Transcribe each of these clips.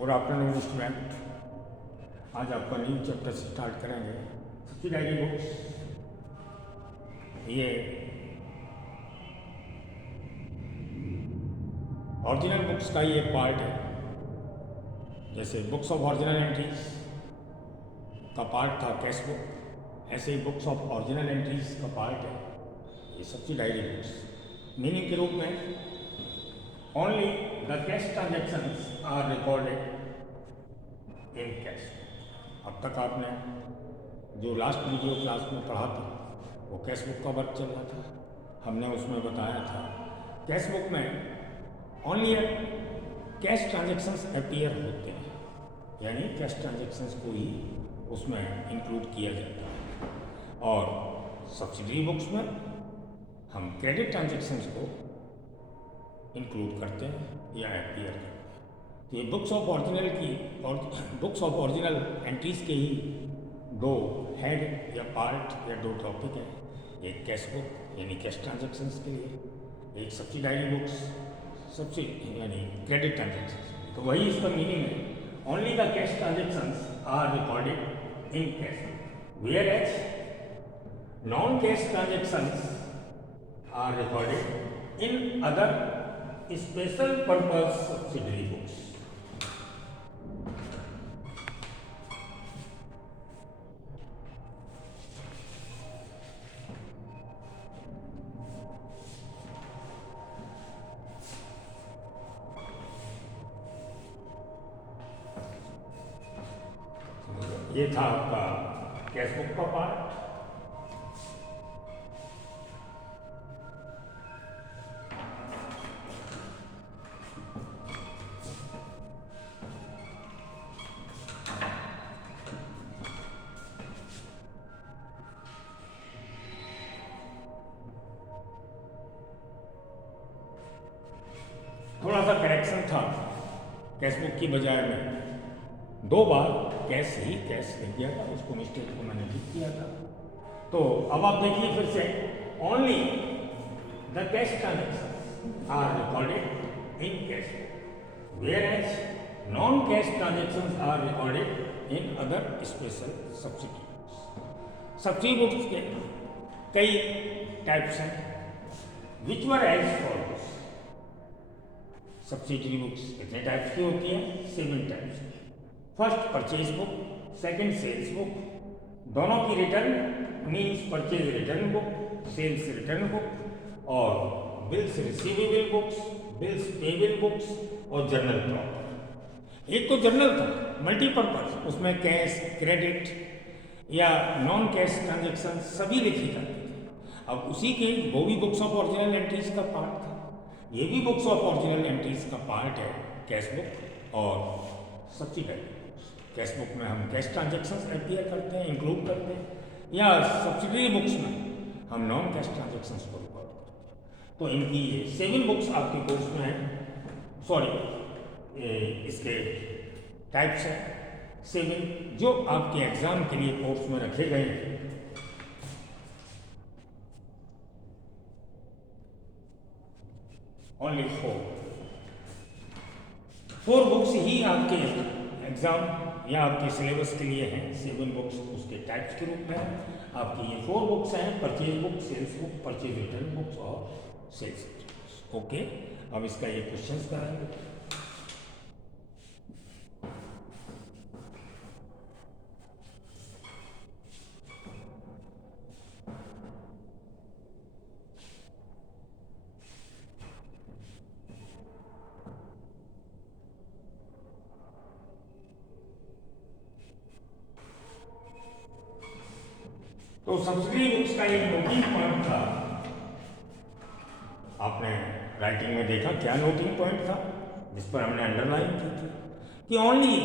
Good afternoon student. आज आपका new chapter start करेंगे। सब्सिडाइरी बुक्स, ये ओरिजिनल बुक्स का ये पार्ट है। जैसे बुक्स ऑफ ओरिजिनल एंट्रीज का पार्ट था कैश बुक, ऐसे ही बुक्स ऑफ ओरिजिनल एंट्रीज का पार्ट है ये सब्सिडाइरी बुक्स। मीनिंग के रूप में only the cash transactions are recorded in cash. अब तक आपने जो लास्ट वीडियो क्लास में पढ़ा था वो कैश बुक का वर्क चल रहा था। हमने उसमें बताया था कैश बुक में ओनली कैश ट्रांजेक्शंस अपीयर होते हैं, यानी कैश ट्रांजेक्शंस को ही उसमें इंक्लूड किया जाता है। और सब्सिडरी बुक्स में हम क्रेडिट ट्रांजेक्शंस को इंक्लूड करते हैं या अपीयर करते हैं। तो ये बुक्स ऑफ ओरिजिनल की और बुक्स ऑफ ओरिजिनल एंट्रीज के ही दो हेड या पार्ट या दो टॉपिक हैं। एक कैश बुक यानी कैश ट्रांजेक्शंस के लिए, एक सब्सिडाइरी बुक्स यानी क्रेडिट ट्रांजेक्शंस। तो वही इसका मीनिंग है, only the cash transactions are recorded in cash whereas non cash transactions are recorded in other special purpose subsidiary books. ये था आपका कैश बुक का पार्ट। थोड़ा सा करेक्शन था, कैश बुक की बजाय में 2 बार कैश लिख दिया था, उसको मिस्टेक को मैंने ठीक किया था। तो अब आप देखिए फिर से, only the cash transaction are recorded in cash whereas non cash transaction are recorded in other special subsidy books. Subsidy books के कई टाइप्स हैं, which are as follows. Subsidiary books कितने टाइप्स की होती हैं? 7 टाइप्स की। First purchase book, second sales book, दोनों की return means purchase return book, sales return book, और bills receivable books, bills payable books और जर्नल प्रॉपर। एक तो जर्नल था मल्टीपर्पज, उसमें कैश, क्रेडिट या नॉन कैश ट्रांजेक्शन सभी लिखी जाती थी। अब उसी के वो भी बुक्स ऑफ ओरिजिनल एंट्रीज का पार्ट था, ये भी बुक्स ऑफ ओरिजिनल एंट्रीज का पार्ट है कैश बुक और सब्सिडाइरी बुक्स। कैश बुक में हम कैश ट्रांजेक्शंस अपीयर करते हैं, इंक्लूड करते हैं, या सब्सिडरी बुक्स में हम नॉन कैश ट्रांजेक्शंस को रिकॉर्ड करते हैं। तो इनकी 7 बुक्स आपके कोर्स में है, सॉरी इसके टाइप्स हैं 7 जो आपके एग्जाम के लिए कोर्स में रखे गए हैं। ओनली 4 बुक्स ही आपके एग्जाम या आपके सिलेबस के लिए हैं। 7 बुक्स उसके टाइप्स के रूप में आपकी ये 4 बुक्स हैं, purchase book, sales book, purchase return books और सेल्स बुक्स। ओके, अब इसका ये क्वेश्चंस कराएंगे। तो सब्सिडरी बुक्स का एक नोटिंग पॉइंट था, आपने राइटिंग में देखा क्या नोटिंग पॉइंट था जिस पर हमने अंडरलाइन की थी कि ओनली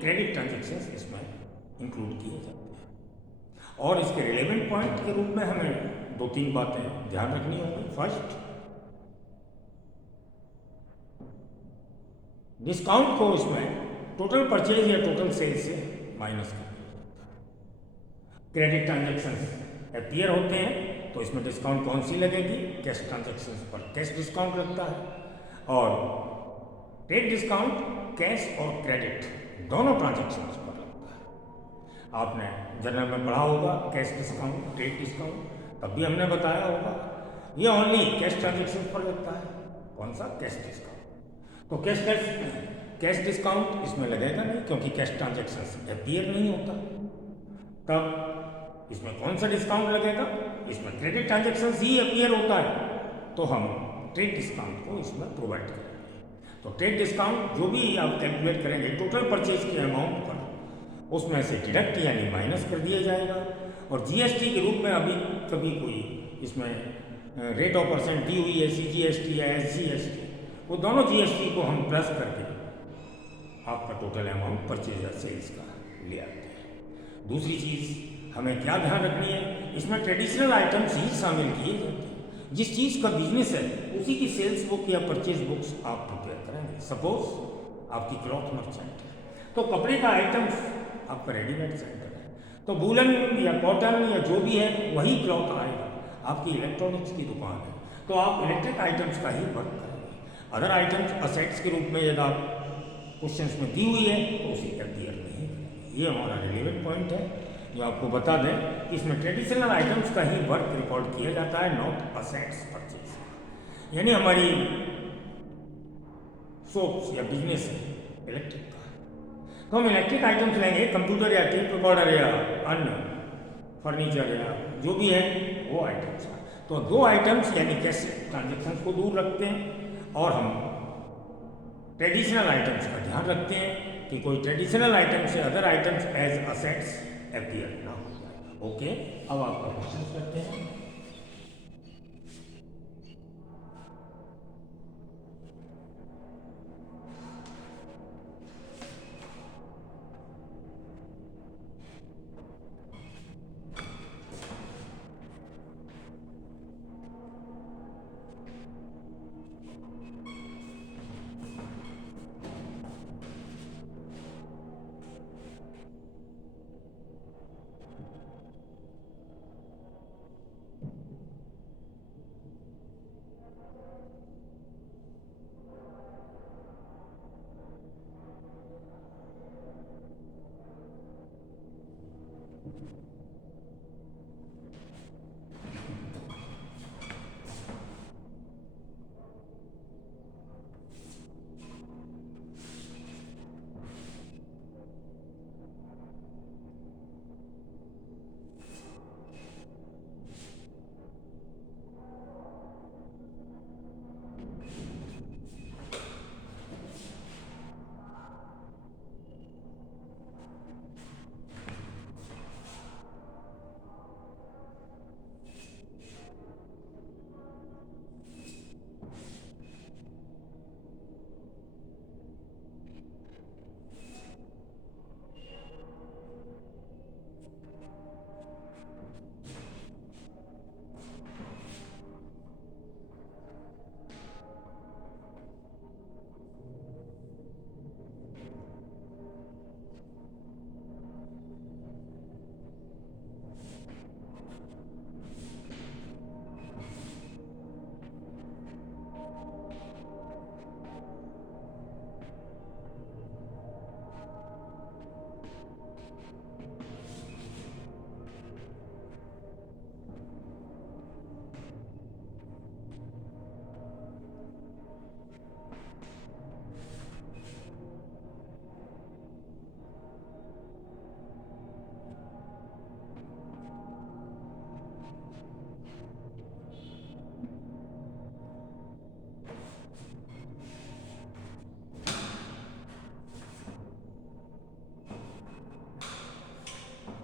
क्रेडिट ट्रांजेक्शंस इसमें इंक्लूड किए जाते हैं। और इसके रिलेवेंट पॉइंट के रूप में हमें 2-3 बातें ध्यान रखनी होंगी। फर्स्ट, डिस्काउंट को इसमें टोटल परचेज या टोटल सेल से माइनस कर, क्रेडिट ट्रांजेक्शंस अपीयर होते हैं तो इसमें डिस्काउंट कौन सी लगेगी? कैश ट्रांजेक्शंस पर कैश डिस्काउंट लगता है, और ट्रेड डिस्काउंट कैश और क्रेडिट दोनों ट्रांजेक्शन्स पर लगता है। आपने जनरल में पढ़ा होगा कैश डिस्काउंट, ट्रेड डिस्काउंट, तब भी हमने बताया होगा ये ओनली कैश ट्रांजेक्शन पर लगता है। कौन सा? Cash discount. तो कैश डिस्काउंट इसमें लगेगा नहीं क्योंकि कैश ट्रांजेक्शन अपीयर नहीं होता। तब इसमें कौन सा डिस्काउंट लगेगा? इसमें क्रेडिट ट्रांजेक्शन ही अपीयर होता है, तो हम ट्रेड डिस्काउंट को इसमें प्रोवाइड करेंगे। तो ट्रेड डिस्काउंट जो भी आप कैलकुलेट करेंगे टोटल परचेज के अमाउंट पर, उसमें से डिडक्ट यानी माइनस कर दिया जाएगा। और जीएसटी के रूप में अभी कभी कोई इसमें रेट ऑफ परसेंट दी हुई है, सीजीएसटी या एसजीएसटी, वो दोनों जीएसटी को हम प्लस करके आपका टोटल अमाउंट परचेज या सेल्स का ले आते हैं। दूसरी चीज़ हमें क्या ध्यान रखनी है, इसमें ट्रेडिशनल आइटम्स ही शामिल किए जाते हैं। जिस चीज़ का बिजनेस है उसी की सेल्स बुक या परचेज बुक्स आप प्रिपेयर करेंगे। सपोज आपकी क्लॉथ मर्चेंट है, तो कपड़े का आइटम्स आपका रेडीमेड सेंटर है, तो वूलन या कॉटन या जो भी है वही क्लॉथ आएगा। आपकी इलेक्ट्रॉनिक्स की दुकान है, तो आप इलेक्ट्रिक आइटम्स का ही वर्क करेंगे। अदर आइटम्स असेट्स के रूप में यदि आप क्वेश्चंस में दी हुई है तो उसे अपीयर नहीं करेंगे। ये हमारा रिलेवेंट पॉइंट है जो आपको बता दें कि इसमें ट्रेडिशनल आइटम्स का ही वर्क रिकॉर्ड किया जाता है, नॉट असेट्स परचेज। यानी हमारी शॉप्स या बिजनेस है इलेक्ट्रिक का, तो हम इलेक्ट्रिक आइटम्स लेंगे, कंप्यूटर या टेप रिकॉर्डर या अन्य फर्नीचर या जो भी है वो आइटम्स। तो दो आइटम्स यानी कैश ट्रांजेक्शन्स को दूर रखते हैं और हम ट्रेडिशनल आइटम्स का ध्यान रखते हैं कि कोई ट्रेडिशनल आइटम से other items as assets appear ना हो जाए। ओके, अब आपका क्वेश्चन करते हैं।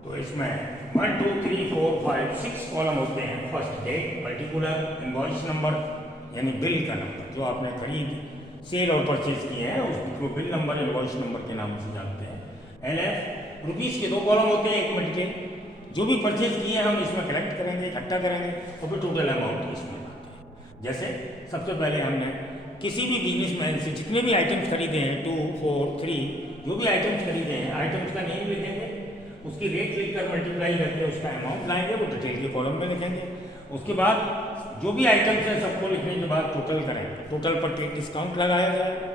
तो इसमें 1 2 3 4 5 6 कॉलम होते हैं। First date, particular, invoice number यानी बिल का नंबर, जो आपने खरीद, सेल और परचेज किए हैं उसको बिल नंबर, इनवॉइस नंबर के नाम से जानते हैं। LF, रुपीज़ के 2 कॉलम होते हैं, एक मटेरियल जो भी परचेज किए हैं हम इसमें कलेक्ट करेंगे, इकट्ठा करेंगे और फिर टोटल अमाउंट इसमें लाते हैं। जैसे सबसे पहले हमने किसी भी बिजनेसमैन से जितने भी आइटम्स खरीदे हैं, 2 4 3 जो भी आइटम्स खरीदे हैं, आइटम्स का नेम लिखेंगे, उसकी रेट लिखकर मल्टीप्लाई करके उसका अमाउंट लाएंगे, वो डिटेल के कॉलम में लिखेंगे। उसके बाद जो भी आइटम्स हैं सबको लिखने के बाद टोटल करेंगे, टोटल पर ट्रेड डिस्काउंट लगाया जाएगा।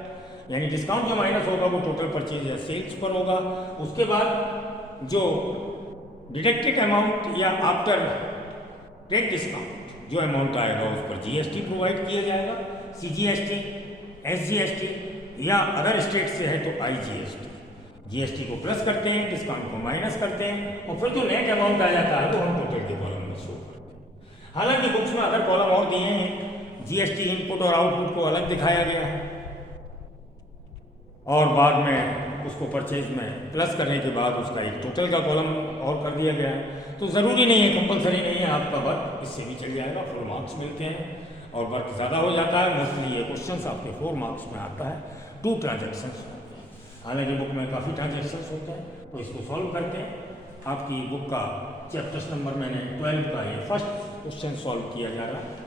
यानी डिस्काउंट जो माइनस होगा वो टोटल परचेज या सेल्स पर होगा। उसके बाद जो डिडक्टेड अमाउंट या आफ्टर टेक डिस्काउंट जो अमाउंट आएगा उस पर जीएसटी प्रोवाइड किया जाएगा, सीजीएसटी, एसजीएसटी या अदर स्टेट से है तो आईजीएसटी। जीएसटी को प्लस करते हैं, डिस्काउंट को माइनस करते हैं और फिर जो नेट अमाउंट आ जाता है वो हम टोटल के कॉलम में शो करते हैं। हालांकि बुक्स में अदर कॉलम और दिए हैं, जीएसटी इनपुट और आउटपुट को अलग दिखाया गया है और बाद में उसको परचेज में प्लस करने के बाद उसका एक टोटल का कॉलम और कर दिया गया है। तो ज़रूरी नहीं है, कंपलसरी नहीं है, आपका वर्क इससे भी चल जाएगा, 4 मार्क्स मिलते हैं और वर्क ज़्यादा हो जाता है। मोस्टली ये क्वेश्चन आपके 4 मार्क्स में आता है, 2 ट्रांजेक्शन्स होते हैं। हालांकि बुक में काफ़ी ट्रांजेक्शन्स होते हैं तो इसको सॉल्व करते हैं। आपकी बुक का चैप्टर्स नंबर मैंने 12 का ये फर्स्ट क्वेश्चन सॉल्व किया जा रहा है।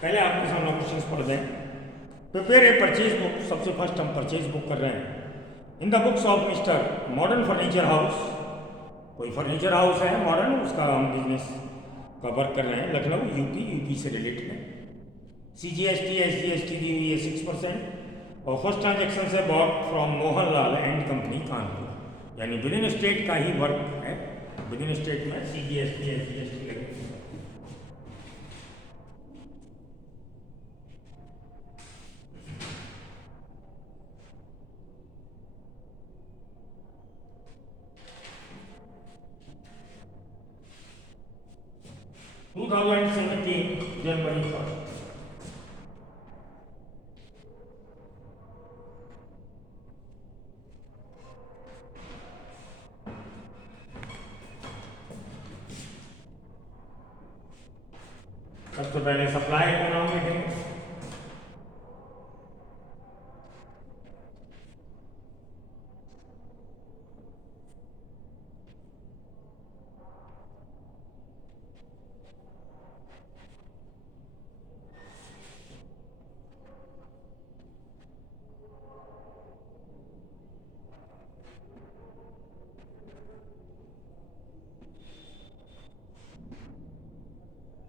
पहले आपके सामने क्वेश्चंस पढ़ दें। प्रिपेयर ए परचेज बुक, सबसे फर्स्ट हम परचेज बुक कर रहे हैं। In the books of mister modern furniture house, कोई फर्नीचर हाउस है मॉडर्न, उसका हम बिजनेस का वर्क कर रहे हैं, लखनऊ यूपी से रिलेटेड है। सीजीएसटी एसजीएसटी दी हुई है 6% और फर्स्ट ट्रांजेक्शन से bought from Mohanlal and company Kanpur, यानी विद इन स्टेट का ही वर्क है। विद इन स्टेट में सीजीएसटी एसजीएसटी लगे। 2017 January 1st. सबसे पहले सप्लाई का नाम लिखेंगे।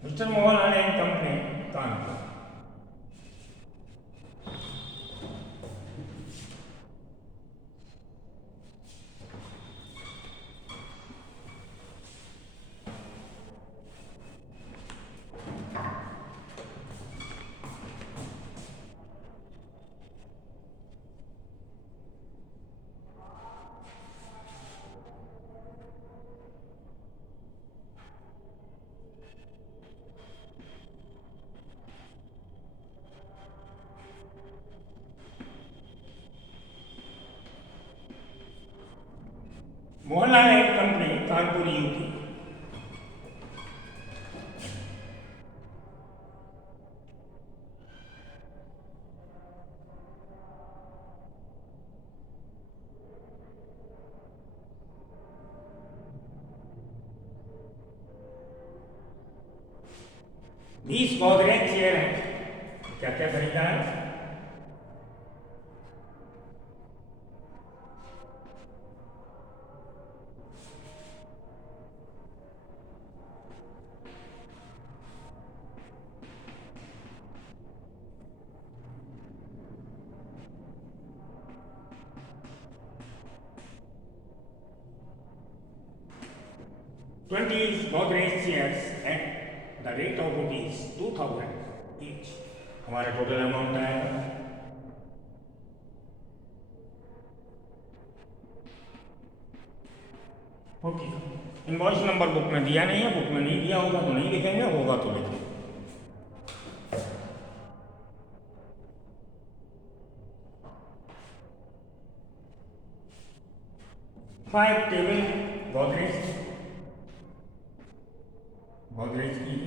Mister Mohanlal and company Kanpur. Mohanlal and company Kanpur UP. बीस गोदरेज चेयर हैं। क्या क्या खरीदा है? Twenty Godrej chairs at the rate of ₹2000 each. हमारा टोटल अमाउंट आएगा ओके, इनवॉइस नंबर बुक में दिया नहीं है, बुक में नहीं दिया होगा तो नहीं लिखेंगे, होगा तो लिखेंगे। फाइव टेबल गोदरेज, गोदरेज की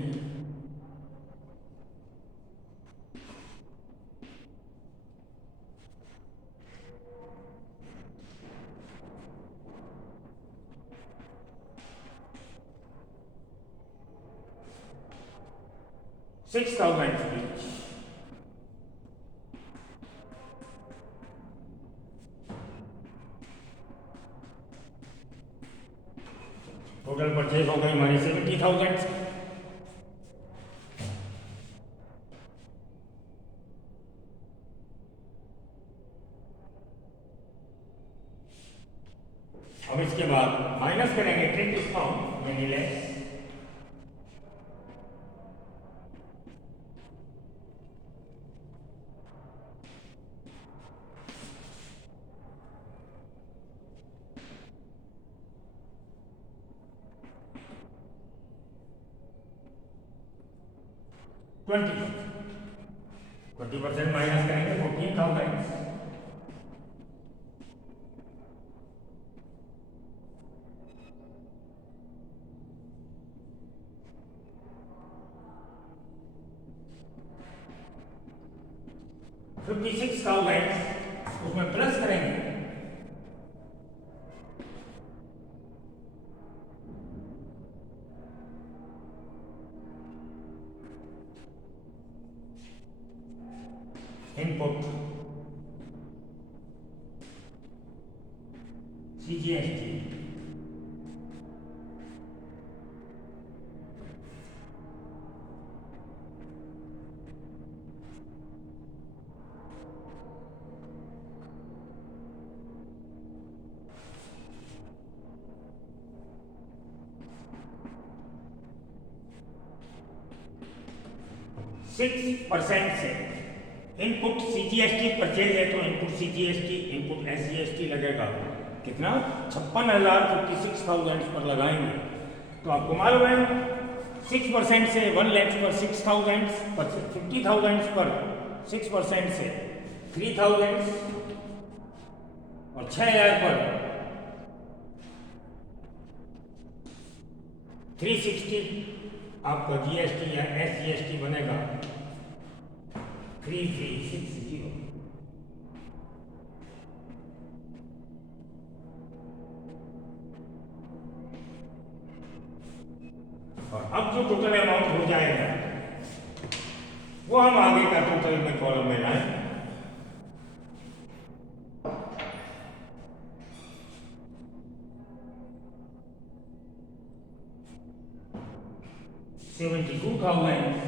6,000 each. टोटल परचेज हो गई हमारी 70,000। अब इसके बाद माइनस करेंगे ट्रेड डिस्काउंट यानी लेस, ट्वेंटी परसेंट माइनस करेंगे 14,000। उसमें प्लस करेंगे इनपुट CGST, %6 से इनपुट CGST परचेज है तो इनपुट CGST इनपुट SGST लगेगा कितना 56,000 पर लगाएंगे तो आपको मालूम है 6% से 1 लाख पर 6,000 50,000 पर 6% से 3,000 और 6,000 पर 360 आपका GST या SGST बनेगा 3360। और अब जो टोटल अमाउंट हो जाएगा वो हम आगे का टोटल में कॉलम में लाएं। $72,000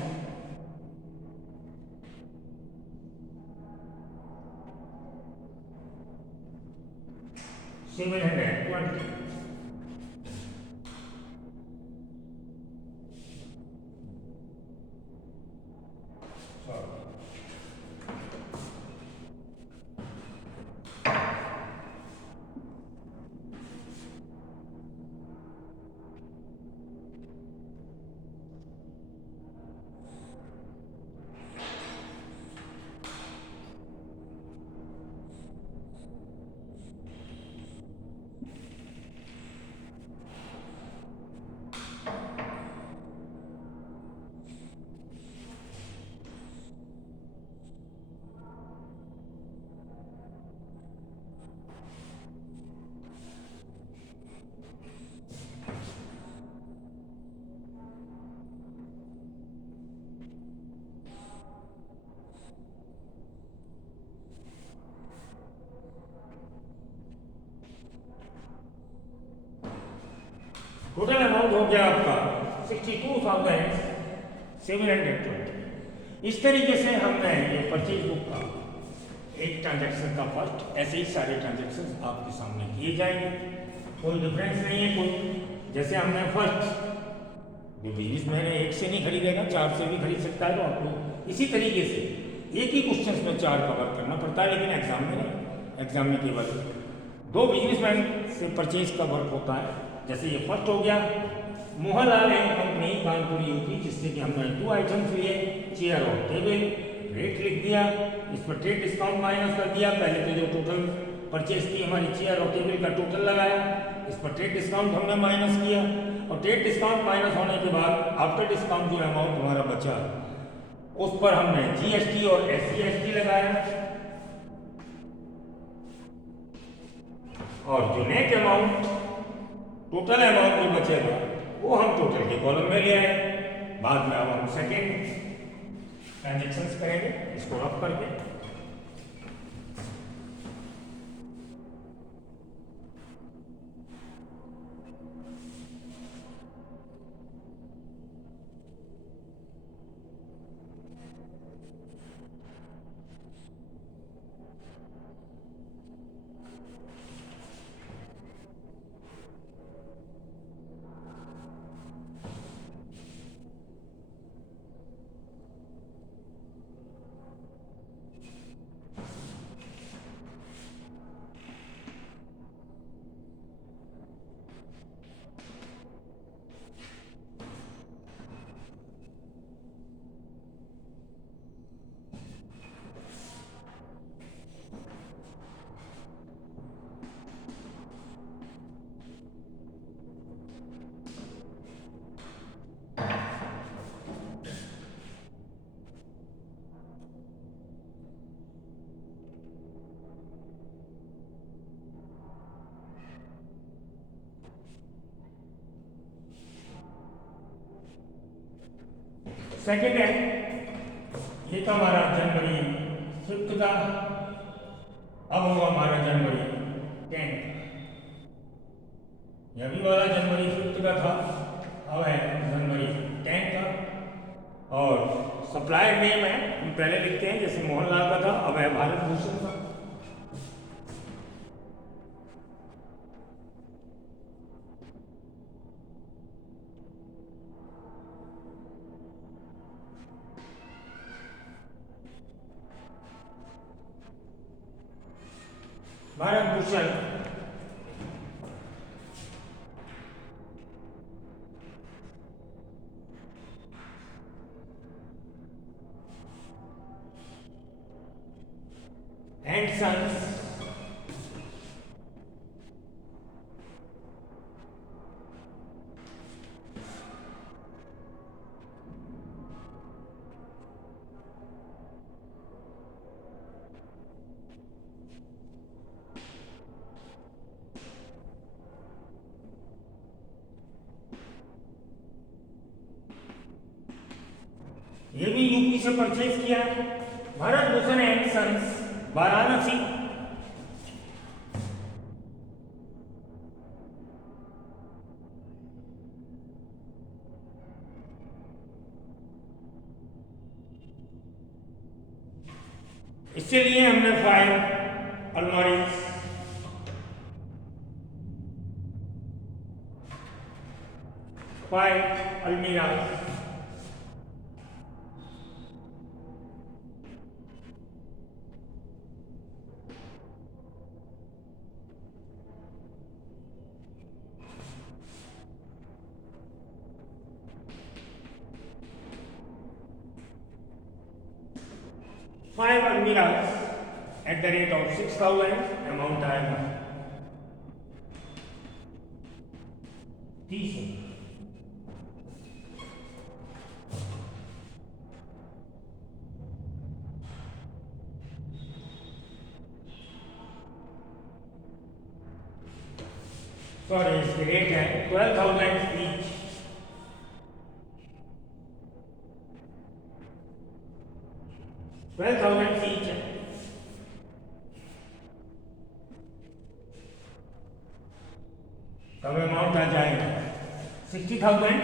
720। टोटल अमाउंट हो गया आपका 62,720। इस तरीके से हमने ये परचेज बुक का एक ट्रांजैक्शन का फर्स्ट, ऐसे ही सारे ट्रांजैक्शन आपके सामने किए जाएंगे, कोई डिफरेंस नहीं है कोई। जैसे हमने फर्स्ट जो बिजनेसमैन है 1 से नहीं खरीदेगा 4 से भी खरीद सकता है, तो आपको इसी तरीके से एक ही क्वेश्चन में 4 कवर करना पड़ता है, लेकिन एग्जाम में नहीं। एग्जाम में केवल 2 बिजनेसमैन से परचेज का वर्क होता है, जैसे ये फर्स्ट हो गया Mohanlal and company Kanpur UP, जिससे कि हमने 2 आइटम्स लिए, चेयर और टेबल, रेट लिख दिया, इस पर ट्रेड डिस्काउंट माइनस कर दिया, पहले तो जो टोटल परचेज की हमारी चेयर और टेबल का टोटल लगाया, इस पर ट्रेड डिस्काउंट हमने माइनस किया, और ट्रेड डिस्काउंट माइनस होने के बाद आफ्टर डिस्काउंट जो अमाउंट हमारा बचा उस पर हमने जीएसटी और एससीएसटी लगाया, और जो नेट अमाउंट टोटल अमाउंट जो बचेगा वो हम टोटल के कॉलम में ले आए। बाद में अब हम सेकेंड ट्रांजेक्शंस करेंगे इसको रफ करके। सेकेंड है, ये तो हमारा जनवरी 5 का, अब होगा हमारा जनवरी 10। यह भी वाला जनवरी 5 का था, अब है जनवरी 10 का। और सप्लायर नेम है हम पहले लिखते हैं, जैसे मोहनलाल का था, अब है भारत भूषण का। भारत भूषण एंड सन्स ये भी यूपी से परचेज किया है, भारत भूषण एंड सन्स, वाराणसी। इससे लिए हमने 5 अलमारी, 5 अलमीरा, at the rate of 6,000 amount आएगा 30। सॉरी, इसके रेट है 12,000 ईच, 12,000 ईच है। तब अमाउंट आ जाएगा 60,000,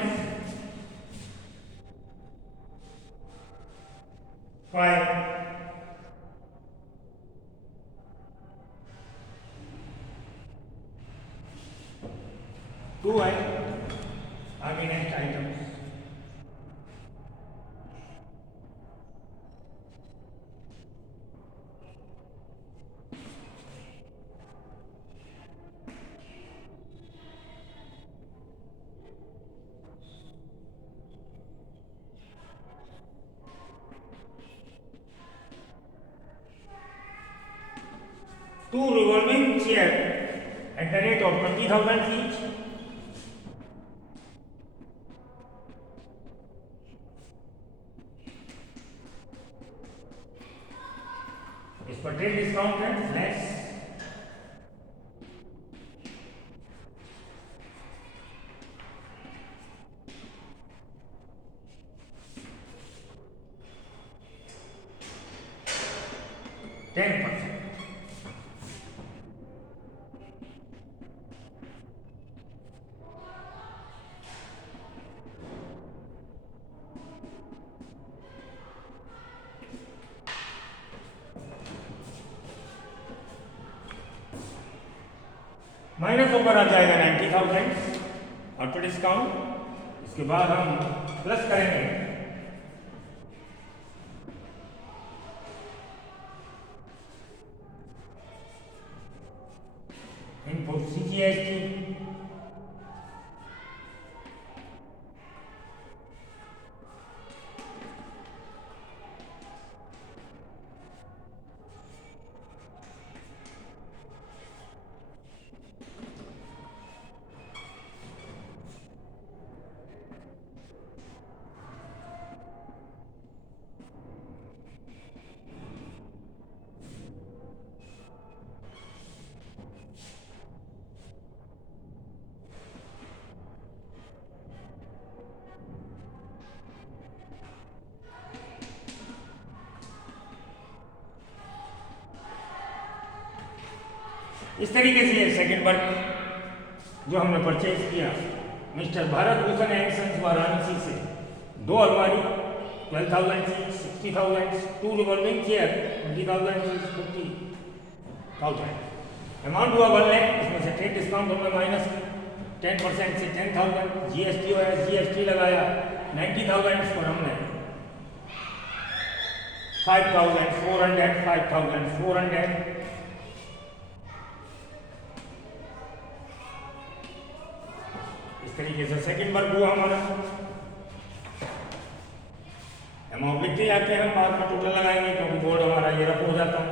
5 2 है। आगे next item two revolving chair at the rate of 20,000 each. इस पर ट्रेड डिस्काउंट है लेस. -10%. माइनस ऊपर आ जाएगा 90,000 ऑटो डिस्काउंट. इसके बाद हम प्लस करेंगे इनपुट CGST. इस तरीके से सेकंड वर्क जो हमने परचेज किया mister Bharat Bhushan and sons Varanasi से, 2 अलमारी 12,000 each, 60,000, 2 revolving chair 20,000 each, 50,000. Amount हुआ 1 लाख. इसमें से ट्रेड डिस्काउंट हमने माइनस 10% से 10,000. GST हुआ, GST लगाया 90,000 पर हमने 5,400. इस तरीके से सेकंड वर्क हुआ हमारा. अमाउंट लिखते जाते हैं हम, बाद में टोटल लगाएंगे क्योंकि बोर्ड हमारा ये रफ हो जाता है.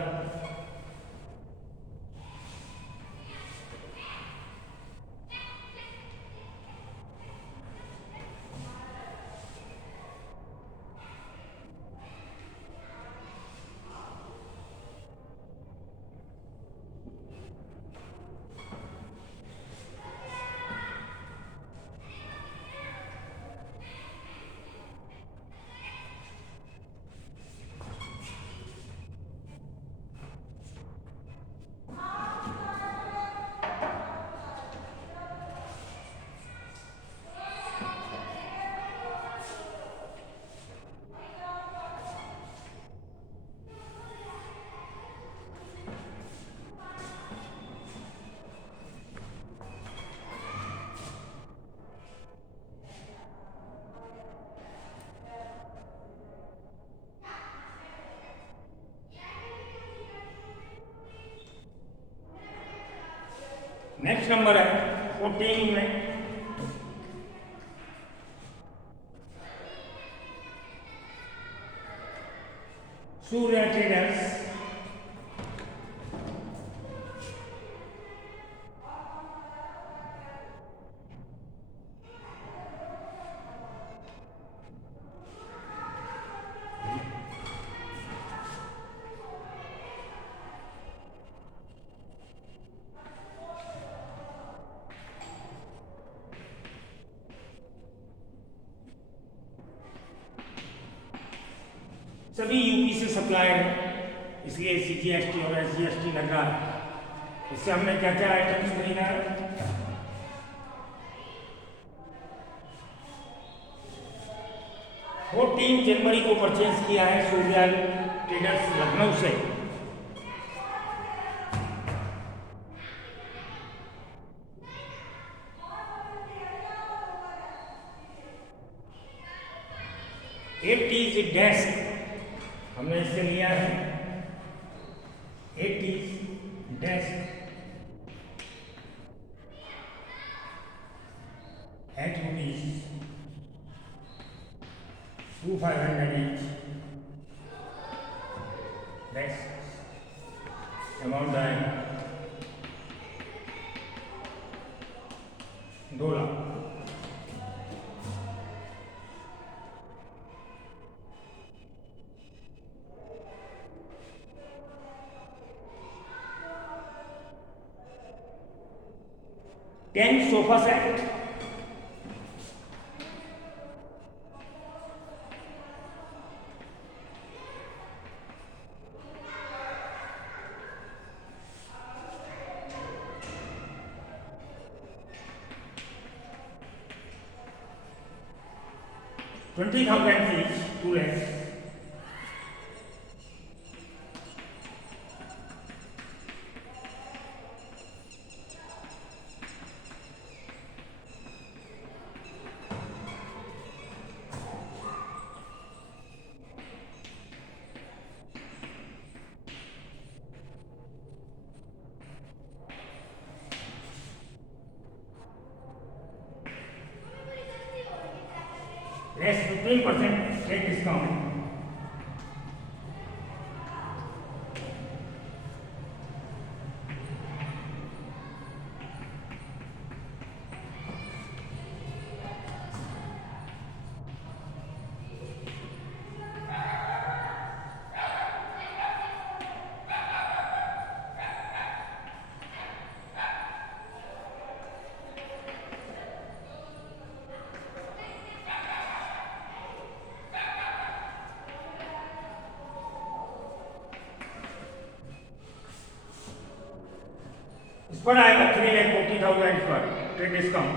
नेक्स्ट नंबर है 14 में सूर्या ट्रेडर्स. सभी यूपी से सप्लायर हैं, इसलिए CGST और SGST लग रहा है. इससे हमने क्या क्या आइटम्स खरीदा है? 14 जनवरी को परचेज किया है सूर्या ट्रेडर्स लखनऊ से. डेस्क हमने इससे लिया है 80 desk at rupees 2,500 each. Next amount आएगा 10 sofa set, 20,000 each, 2 lakhs. Less 15% trade discount. इस पर आएगा 3,40,000 पर ट्रेड डिस्काउंट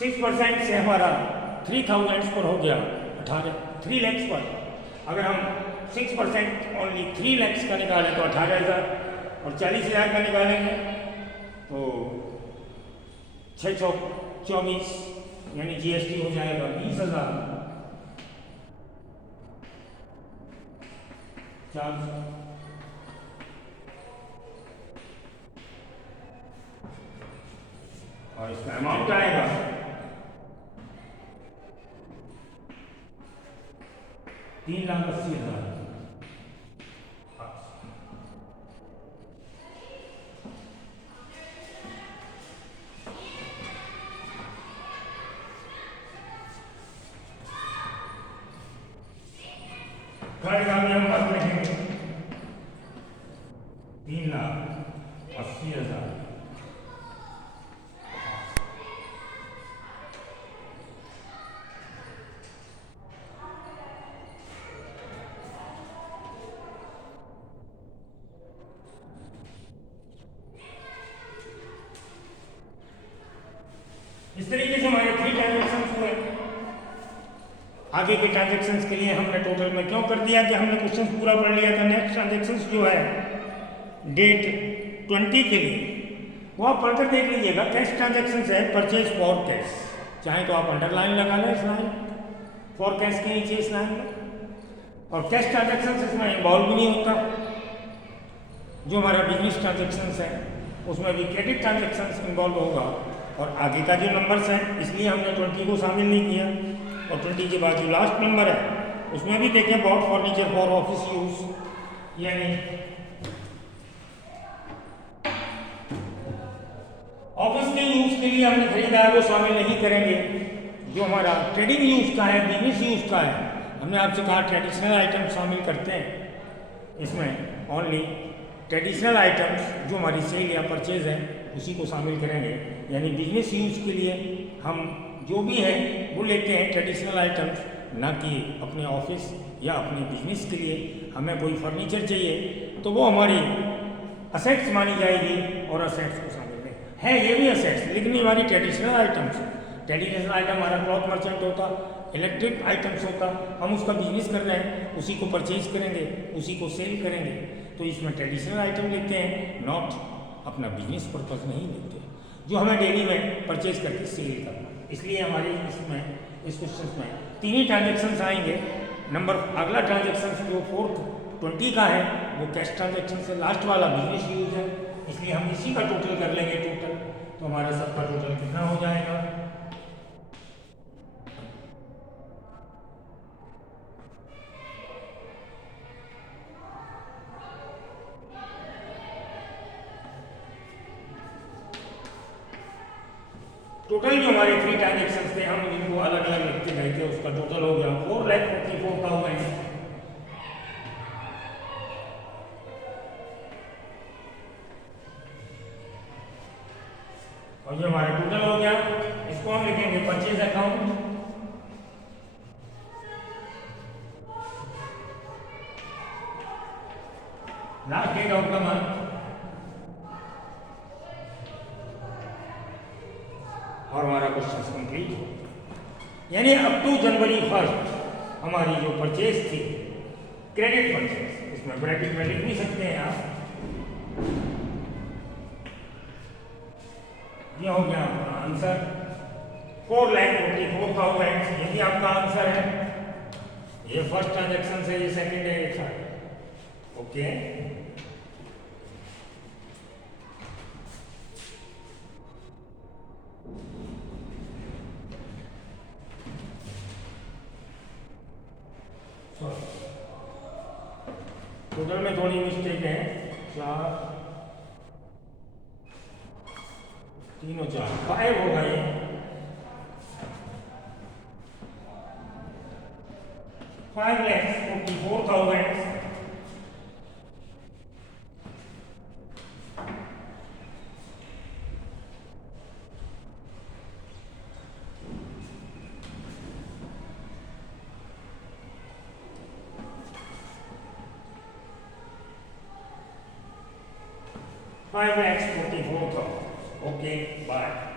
6% से हमारा 3,000 पर हो गया 3 लैक्स पर। अगर हम 6% ओनली 3 लैक्स का निकालें तो 18,000 और 40,000 का निकालेंगे तो 624 यानी जीएसटी हो जाएगा 20,000 400। और इसका अमाउंट आएगा 3,80,000। थर्ड का भी हम बात लिखेंगे 3,80,000। इस तरीके से हमारे 3 ट्रांजेक्शन हुए। आगे के ट्रांजेक्शन्स के लिए हमने टोटल में क्यों कर दिया कि हमने क्वेश्चन पूरा पढ़ लिया था। नेक्स्ट ट्रांजेक्शन्स जो है डेट 20 के लिए वो आप पढ़कर देख लीजिएगा। कैश ट्रांजेक्शन्स है परचेज फॉर कैश, चाहे तो आप अंडरलाइन लगा लें इस लाइन फॉर कैश के नीचे इस लाइन में। और कैश ट्रांजेक्शन्स इसमें इन्वॉल्व भी नहीं होता। जो हमारा बिजनेस ट्रांजेक्शन्स है उसमें भी क्रेडिट ट्रांजेक्शन्स इन्वॉल्व होगा। और आगे का जो नंबर्स हैं इसलिए हमने 20 को शामिल नहीं किया। और 20 के बाद जो लास्ट नंबर है उसमें भी देखें bought furniture for office use, यानी ऑफिस के यूज के लिए हमने खरीदा है वो शामिल नहीं करेंगे। जो हमारा ट्रेडिंग यूज का है बिजनेस यूज का है हमने आपसे कहा ट्रेडिशनल आइटम शामिल करते हैं इसमें। ओनली ट्रेडिशनल आइटम्स जो हमारी सेल या परचेज है उसी को शामिल करेंगे। यानी बिजनेस यूज के लिए हम जो भी है वो लेते हैं ट्रेडिशनल आइटम्स, ना कि अपने ऑफिस या अपने बिजनेस के लिए हमें कोई फर्नीचर चाहिए तो वो हमारी असेट्स मानी जाएगी और असेट्स को शामिल है। ये भी असेट्स लेकिन हमारी ट्रेडिशनल आइटम्स। ट्रेडिशनल आइटम हमारा क्लॉथ मर्चेंट होता, इलेक्ट्रिक आइटम्स होता, हम उसका बिजनेस कर रहे हैं उसी को परचेज करेंगे उसी को सेल करेंगे। तो इसमें ट्रेडिशनल आइटम लेते हैं, नॉट अपना बिजनेस पर्पज नहीं लेते जो हमें डेली में परचेज करके सेल करना। इसलिए हमारे इसमें इस क्वेश्चन में 3 ही ट्रांजेक्शन्स आएंगे। नंबर अगला ट्रांजेक्शन जो 4th 20 का है वो कैश ट्रांजेक्शन से लास्ट वाला बिजनेस यूज है, इसलिए हम इसी का टोटल कर लेंगे टोटल। तो हमारा सबका टोटल कितना हो जाएगा टोटल जो हमारे 3 ट्रांजेक्शन थे हम इनको अलग अलग लिखते गए थे उसका टोटल हो गया 4,44,000। और और ये हमारा टोटल हो गया। इसको हम लिखेंगे purchase account, last date of the month, और हमारा क्वेश्चन कंप्लीट हो। यानी अप टू जनवरी 1 हमारी जो परचेज थी क्रेडिट परचेज, इसमें ब्रैकेट में लिख भी सकते हैं आप। ये हो गया आपका आंसर 4,44,000। यही आपका आंसर है। ये फर्स्ट ट्रांजैक्शन से, ये सेकंड है, ये थर्ड। ओके, टोटल में थोड़ी मिस्टेक है। 4 3 और 4 5 होगा ये। $5,44,000। $5,44,000। Okay, bye.